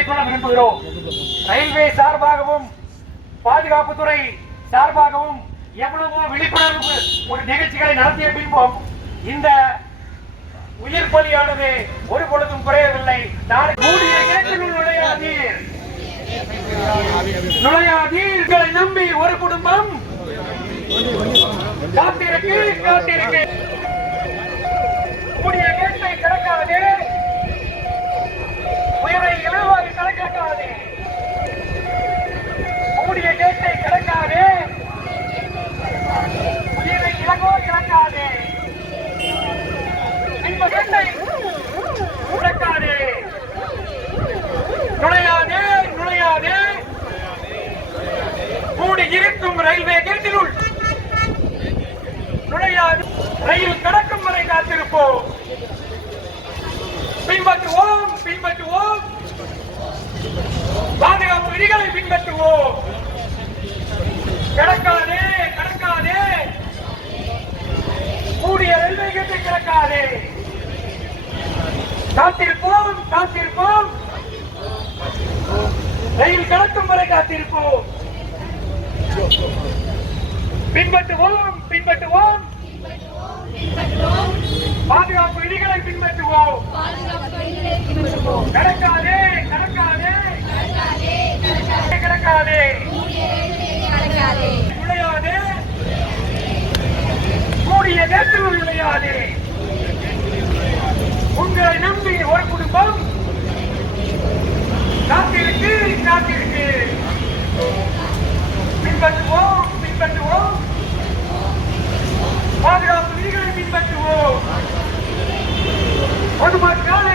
சொல்லிக்கொள்ள விரும்புகிறோம். ரயில்வே சார்பாகவும் பாதுகாப்புத்துறை சார்பாகவும் எவ்வளவோ விழிப்புணர்வு ஒரு நிகழ்ச்சிகளை நடத்திய பின்பும் இந்த உயிர் பலியானது ஒரு பொழுதும் குறையவில்லை. நாளை கூடிய கேட்டினுள் நுழையாதீர். நுழையாதீர்களை நம்பி ஒரு குடும்பம். காத்திருக்கு காத்திருக்கு கூடிய கேட்டை திறக்காதே உயிரை இலவாக கணக்காக்காதே கூடிய கேட்டை திறக்காதே உயிரை இலகோ இறக்காதே இந்த கேட்டை திறக்காதே நுழையாதே நுழையாதே கூடி இருக்கும் ரயில்வே கேட்டினுள். நுழையாது. ரயில் கடக்கும் வரை காத்திருப்போம். பின்பற்றுவோம் பின்பற்றுவோம். பாதுகாப்பு விதிகளை பின்பற்றுவோம். கிடக்காதே கடக்காதே. கூடிய ரயில்வே கேட்டை கிடக்காதே. காத்திருப்போம் காத்திருப்போம். ரயில் கடக்கும் வரை காத்திருப்போம். பின்பற்றுவோம் பின்பற்றுவோம். பாதுகாப்பு விதிகளை பின்பற்றுவோம். கடக்காதே கடக்காதே கடக்காதே விளையாதே. கூடிய நேற்று விளையாதே. உங்களை நம்பி ஒரு குடும்பம் காத்திருக்கு காத்திருக்கு பின்பற்றுவோம் பின்பற்றுவோம் பாதுகாப்பு விதிகளை பின்பற்றுவோம் பொதுமக்களே